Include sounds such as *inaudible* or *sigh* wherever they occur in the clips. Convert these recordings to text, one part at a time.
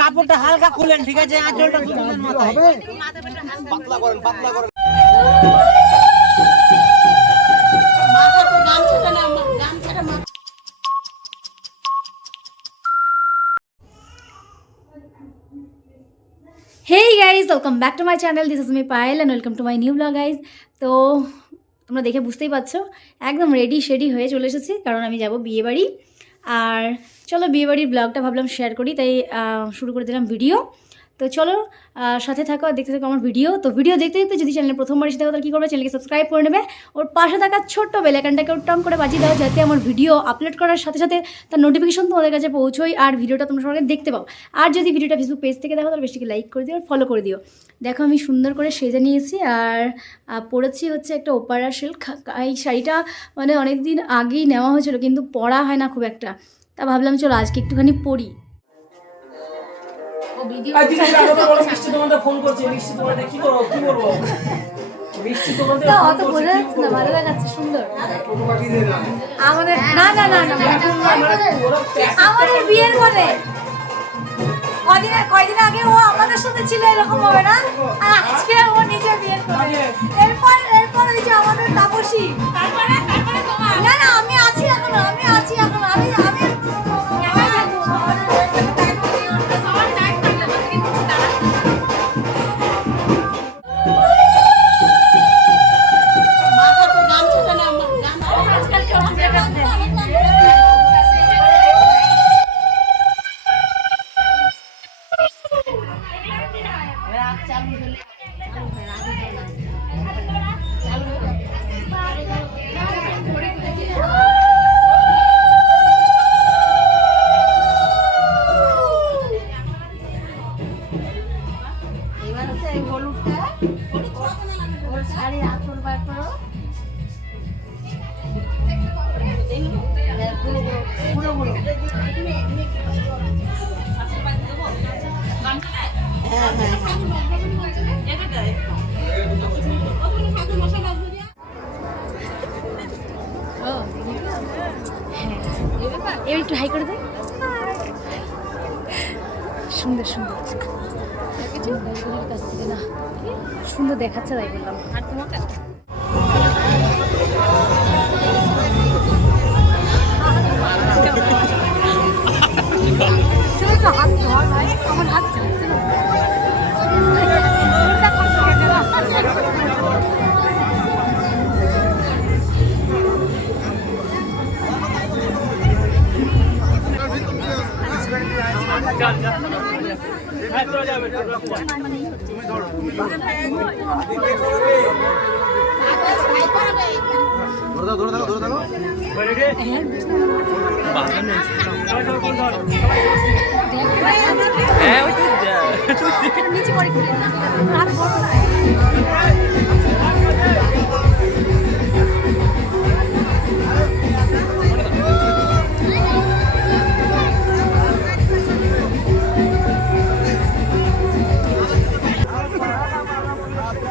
কাপড়টা হালকা খুলেন ঠিক আছে আঁচলটা তুলে দেন মাথায় হবে hey guys welcome back to my channel this is me Payel and welcome to my new blog guys তো তোমরা দেখে বুঝতেই পারছ। একদম রেডি শেডি হয়ে চলে এসেছি, কারণ আমি যাব বিয়ে বাড়ি। আর চলো বিয়েবাড়ির ব্লগটা ভাবলাম শেয়ার করি, তাই শুরু করে দিলাম ভিডিও তো চলো সাথে থাকো আর দেখতে থাকো আমার ভিডিও তো ভিডিও দেখতে দেখতে যদি চ্যানেলে প্রথমবার এসে থাকো, তাহলে কী করবে? চ্যানেলকে সাবস্ক্রাইব করে নেবে। ওর পাশে থাকা ছোট্ট বেলাইকানটাকে টং করে বাজিয়ে দাও, যাতে আমার ভিডিও আপলোড করার সাথে সাথে তার নোটিফিকেশন তোমাদের কাছে পৌঁছোই আর ভিডিওটা তোমরা সবাই দেখতে পাও। আর যদি ভিডিওটা ফেসবুক পেজ থেকে দেখো, তাহলে বেশিকে লাইক করে দিও আর ফলো করে দিও। দেখো, আমি সুন্দর করে সেজে নিয়েছি আর পরেছি হচ্ছে একটা ওপারা সিল্ক এই শাড়িটা মানে অনেক দিন আগেই নেওয়া হয়েছিল, কিন্তু পরা হয় না খুব একটা। তা ভাবলাম, চলো আজকে একটুখানি পরি। আর দিদি দেখো তো মিষ্টি তোমাদের ফোন করছে মিষ্টি তোমাদের কি করব কি করব? মিষ্টি তোমাদের না, অত বোঝা যাচ্ছে না ভালো দেখাচ্ছে সুন্দর। আমাদের না না না না আমাদের বিয়ের পরে। কদিন কয়দিন আগে ও আমাদের সাথে ছিল এরকম হবে না? আর আজকে ও নিজে বিয়ের করে এরপর এরপর ওই যে আমাদের তাপসী। তারপরে? শাড়ির আঁচল এবার একটু হাই করে দে। সুন্দর সুন্দর। সুন্দর দেখাচ্ছে তাই বললাম। *laughs* আর তোমাকে হাত ধর ভাই। আমার হাত চাচ্ছে না নিচে পড়ে গেলে বড় না।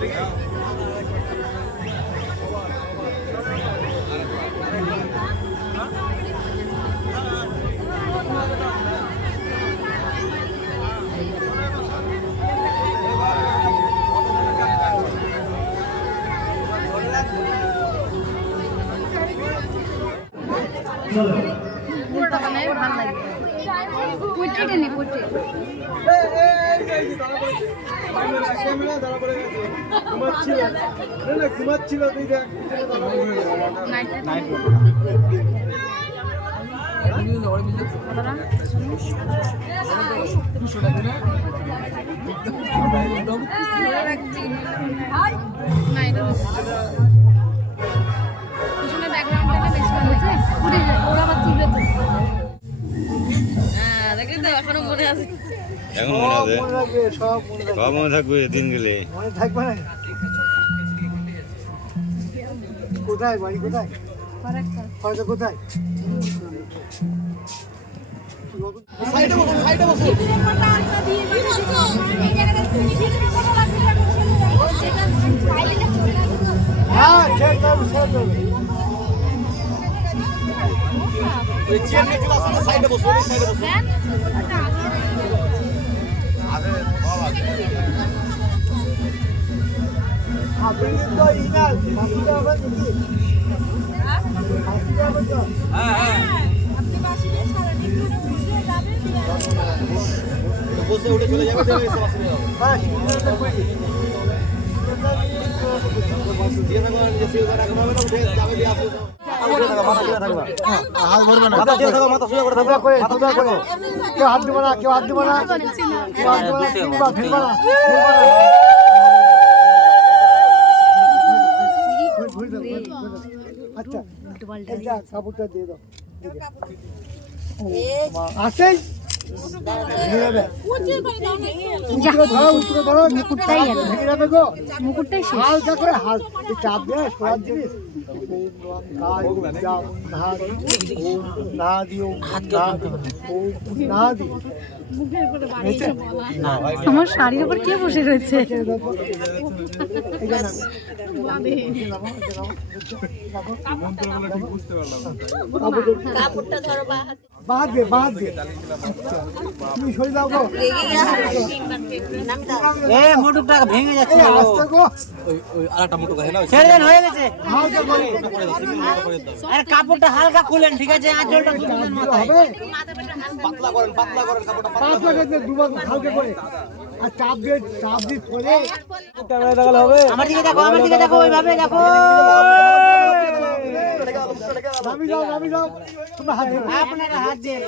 থেকে পুরোটা বানায় ভালো লাগে পোট্রেটে নে পোট্রেট ক্যামেরা ধরা পড়ে গেছে ঘুমাচ্ছিল তুই এখনও মনে আছে। মনে রাখবে সব মনে রাখবে সব মনে থাকবে। দিন গেলে মনে থাকবে না? কোথায় বাড়ি কোথায়? হয়তো কোথায়? সাইডে বসো সাইডে বসো হ্যাঁ ওই চেয়ার নিয়ে চলে আসো সাইডে বসো ওই সাইডে বসো। আপনি তো ইনাল মাসিটা হবে নাকি মাসিটা হবে তো বসে উঠে চলে যাবে এসে যাবে। হ্যাঁ। সিগন্যালটা কই হাত ধরবে না। মাথা ছেড়ে থাকো মাথা সোজা করে থাকো। করে সোজা করে কেউ হাত দিবে না কেউ হাত দিবে না। কেউ হাত দিবে না ফিরবা ফিরবা না ফিরবা না। ঘুরে দাও, ঘুরে দাও, ঘুরে দাও। আচ্ছা কাপড়টা দিয়ে দাও। আসেই। মুকুটটাই মুকুটটাই করে হাল চাপ দেয় সরার জিনিস না দিও না। দিও আমার শাড়ির উপর কে বসে রয়েছে বাদ দে বাদ দে তুমি সরে দাও গো লেগে গেছে নামি দাও এ মোটুকটা ভেঙে যাচ্ছে এই আস্তে গো ছেড়ে দেন হয়ে গেছে। হালকা করে আরে কাপড়টা হালকা খুলেন ঠিক আছে? আর হবে? পাতলা করেন পাতলা করেন কাপড়টা পাতলা করে দুবার হালকা করে। আর চাপ দিয়ে চাপ দিয়ে পরে ক্যামেরা দেখালে হবে? আমার দিকে দেখো আমার দিকে দেখো ওইভাবে দেখো। নামি যাও নামি যাও। তোমরা হাত আপনারা হাত দিয়ে।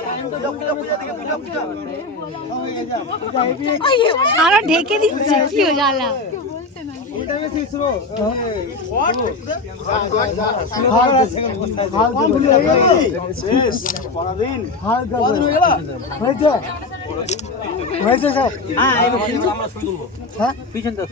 আরও ঢেকে দিচ্ছে কি জ্বালা। হয়েছে? হয়েছে স্যার? হ্যাঁ হ্যাঁ? পিছন তো